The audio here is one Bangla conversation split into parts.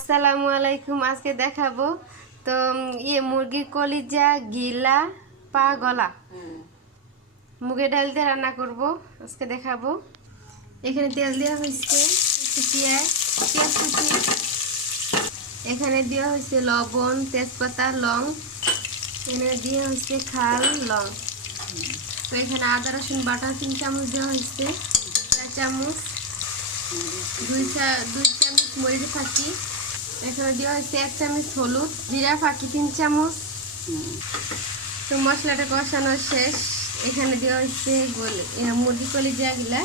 আসসালামু আলাইকুম। আজকে দেখাবো তো মুরগির কলিজা গিলা পা গলা মুগের ডাল দিয়ে রান্না করব। আজকে দেখাবো। এখানে তেল দেওয়া হয়েছে, পেঁয়াজ কুচি, এখানে দেওয়া হয়েছে লবণ, তেজপাতা, লং, এখানে দেওয়া হয়েছে খাল, লং। তো এখানে আদা রসুন বাটা 3 চামচ দেওয়া হয়েছে, 4 চামচ, 2 চামচ মরিচ ফাঁকি, এখানে দেওয়া হয়েছে 1 চামচ হলুদ, জিরা ফাঁকি 3 চামচ। তো মশলাটা কষানো শেষ। এখানে দেওয়া হচ্ছে মুরগি কলিজা গুলা,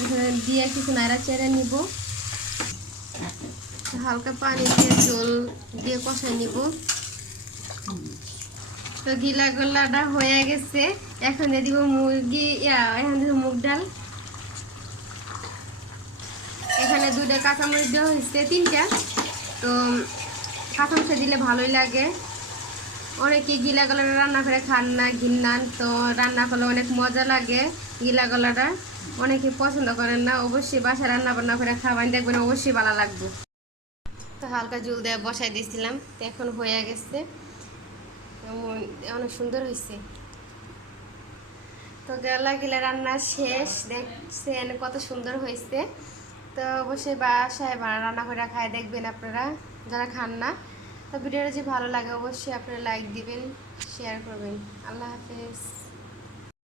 এখানে দিয়ে কিছু নাড়াচাড়া নিব, হালকা পানি দিয়ে জল দিয়ে কষাই নিব। তো গিলা গোলাটা হয়ে গেছে। এখন দিব মুরগি এখন দিব মুগ ডাল। এখানে 2টা কাঁচামরিচ দেওয়া হয়েছে, 3টা। তো কাঁচামরিচ দিলে ভালোই লাগে। অনেকে গিলা গলাটা রান্না করে খান না, ঘিন্নান, তো রান্না করলে অনেক মজা লাগে। গিলা গলাটা অনেকে পছন্দ করেন না, অবশ্যই বাসায় রান্না বান্না করে খাবেন, দেখবেন অবশ্যই ভালো লাগবে। তো হালকা জল দিয়ে বসাই দিয়েছিলাম, তো এখন হয়ে গেছে, অনেক সুন্দর হয়েছে। তো গিলা রান্না শেষ, দেখছেন কত সুন্দর হয়েছে। তো অবশ্যই বাসায় রান্না করে খায় দেখবেন আপনারা যারা খান না। তো ভিডিওটা যদি ভালো লাগে অবশ্যই আপনারা লাইক দিবেন, শেয়ার করবেন। আল্লাহ হাফেজ।